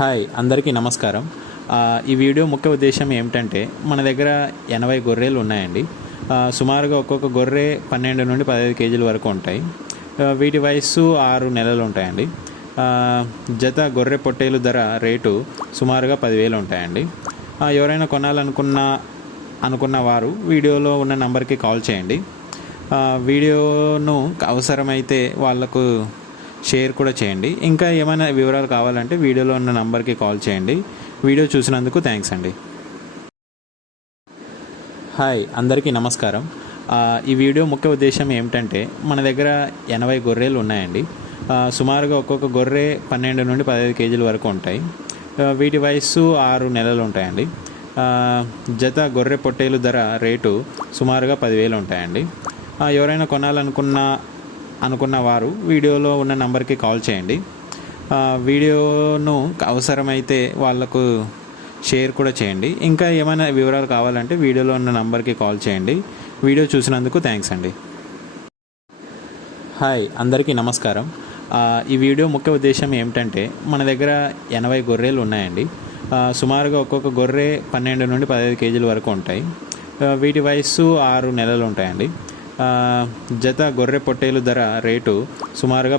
Hi అందరికీ నమస్కారం. ఈ వీడియో ముఖ్య ఉద్దేశం ఏమిటంటే మన దగ్గర 80 గొర్రెలు ఉన్నాయండి. సుమారుగా ఒక్కొక్క గొర్రె 12 నుండి 15 కేజీల వరకు ఉంటాయి. వీటి వయస్సు 6 నెలలు ఉంటాయండి. జత గొర్రె పొట్టేలు ధర రేటు సుమారుగా 10,000 ఉంటాయండి. ఎవరైనా కొనాలనుకున్న వారు వీడియోలో ఉన్న నంబర్కి కాల్ చేయండి. వీడియోను అవసరమైతే వాళ్ళకు షేర్ కూడా చేయండి. ఇంకా ఏమైనా వివరాలు కావాలంటే వీడియోలో ఉన్న నంబర్కి కాల్ చేయండి. వీడియో చూసినందుకు థ్యాంక్స్ అండి. హాయ్ అందరికీ నమస్కారం. ఈ వీడియో ముఖ్య ఉద్దేశం ఏమిటంటే మన దగ్గర 80 గొర్రెలు ఉన్నాయండి. సుమారుగా ఒక్కొక్క గొర్రె 12 నుండి 15 కేజీల వరకు ఉంటాయి. వీటి వయస్సు 6 నెలలు ఉంటాయండి. జత గొర్రె పొట్టేలు ధర రేటు సుమారుగా 10,000 ఉంటాయండి. ఎవరైనా కొనాలనుకున్న వారు వీడియోలో ఉన్న నంబర్కి కాల్ చేయండి. వీడియోను అవసరమైతే వాళ్ళకు షేర్ కూడా చేయండి. ఇంకా ఏమైనా వివరాలు కావాలంటే వీడియోలో ఉన్న నంబర్కి కాల్ చేయండి. వీడియో చూసినందుకు థ్యాంక్స్ అండి. హాయ్ అందరికీ నమస్కారం. ఈ వీడియో ముఖ్య ఉద్దేశం ఏమిటంటే మన దగ్గర 80 గొర్రెలు ఉన్నాయండి. సుమారుగా ఒక్కొక్క గొర్రె 12 నుండి 15 కేజీల వరకు ఉంటాయి. వీటి వయస్సు 6 నెలలు ఉంటాయండి. జత గొర్రె పొట్టేలు ధర రేటు సుమారుగా